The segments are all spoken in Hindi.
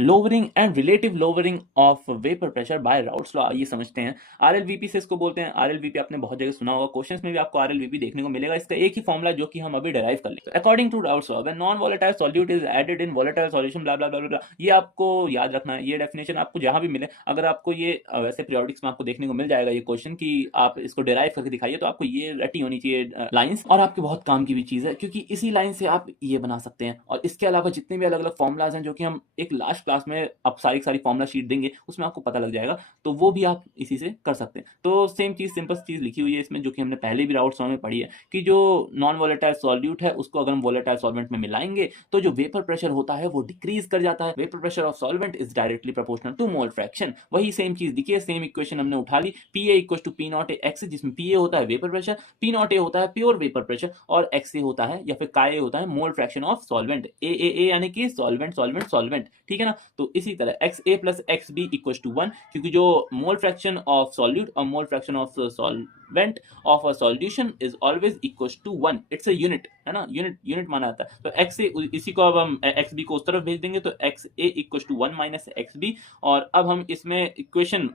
Lowering and relative lowering of vapour pressure by routes law, ये समझते हैं। आरएलवीपी से इसको बोलते हैं। आरएलवीपी आपने बहुत जगह सुना होगा, क्वेश्चंस में भी आपको आरएलवीपी देखने को मिलेगा। इसका एक ही फॉर्मूला जो कि हम अभी डिराइव कर लेंगे। According to Raoult's law, when non volatile solute is added in volatile solution blah blah blah blah, ये आपको याद रखना है। ये डेफिनेशन आपको जहां भी मिले, अगर आपको ये वैसे पीरियोडिक्स में आपको देखने को मिल जाएगा ये क्वेश्चन कि आप इसको डिराइव करके दिखाइए, तो आपको ये रटी होनी चाहिए लाइंस, और आपके बहुत काम की भी चीज है, क्योंकि इसी लाइन से आप ये बना सकते हैं। और इसके अलावा जितने भी अलग अलग फॉर्मुलाज हैं जो कि हम एक लास्ट क्लास में अब सारी फॉर्मुला शीट देंगे, उसमें आपको पता लग जाएगा, तो वो भी आप इसी से कर सकते हैं। तो सेम चीज, सिंपल चीज लिखी हुई है इसमें, जो कि हमने पहले भी राउट्स में पढ़ी है, कि जो नॉन वोलेटाइल सॉल्यूट है उसको अगर हम वोलेटाइल सॉल्वेंट में मिलाएंगे तो जो वेपर प्रेशर होता है वो डिक्रीज कर जाता है। Vapour pressure of solvent is directly proportional to mole fraction. वही सेम चीज दिखिए, सेम इक्वेशन हमने उठा ली, P A equal to P naught X, जिसमें पी ए होता है vapour pressure, P naught A होता है प्योर वेपर प्रेशर, और एक्स ए होता है या फिर का ए होता है mole fraction of solvent. A यानी कि सॉल्वेंट सॉल्वेंट सॉल्वेंट, ठीक है ना। तो इसी तरह x A plus x B equal to 1, क्योंकि जो मोल फ्रैक्शन ऑफ सॉल्यूट और mole fraction of solvent of a solution is always equal to 1। It's a unit, है ना, यूनिट माना जाता है। तो एक्स ए, इसी को अब हम एक्स बी को उस तरफ भेज देंगे, तो x A equal to 1 minus x B. और अब हम इसमें इक्वेशन,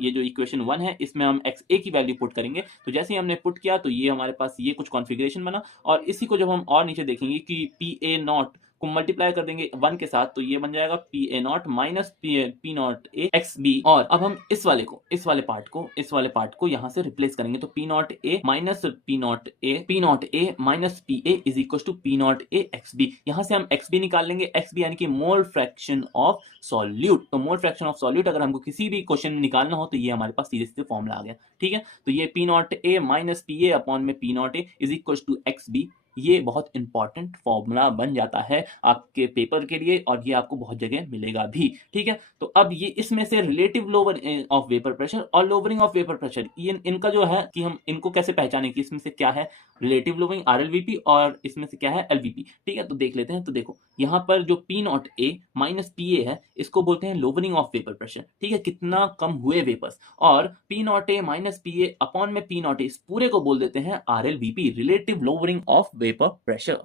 ये जो इक्वेशन 1 है इसमें हम एक्स ए की वैल्यू पुट करेंगे। तो जैसे ही हमने पुट किया तो ये हमारे पास ये कुछ कॉन्फ़िगरेशन बना, और इसी को जब हम और नीचे देखेंगे कि पी ए नॉट को मल्टीप्लाई कर देंगे 1 के साथ, तो ये बन जाएगा P A naught minus P naught A x B. और अब हम इस वाले पार्ट को यहाँ से रिप्लेस करेंगे, तो P naught A minus P naught A minus P A is equal to P naught A x B. यहाँ से हम एक्स बी निकाल लेंगे, एक्स बी यानी कि मोल फ्रैक्शन ऑफ सॉल्यूट। तो मोल फ्रैक्शन ऑफ सॉल्यूट अगर हमको किसी भी क्वेश्चन में निकालना हो तो ये हमारे पास सीधे सीधे फॉर्मूला आ गया, ठीक है। तो ये P naught A minus P A upon में P naught A is equal to X B. ये बहुत इंपॉर्टेंट फॉर्मूला बन जाता है आपके पेपर के लिए, और ये आपको बहुत जगह मिलेगा भी, ठीक है। तो अब ये इसमें से relative lower of vapour pressure और लोअरिंग ऑफ वेपर प्रेशर, ये इनका जो है कि हम इनको कैसे पहचानें कि इसमें से क्या है रिलेटिव लोअरिंग आरएलवीपी और इसमें से क्या है एलवीपी, ठीक है। तो देख लेते हैं। तो देखो यहाँ पर जो P naught A minus P ए है, इसको बोलते हैं लोअरिंग ऑफ वेपर प्रेशर, ठीक है, कितना कम हुए वेपर्स। और P naught A minus P A upon में पी नॉट ए, इस पूरे को बोल देते हैं RLVP, relative lowering of vapour pressure.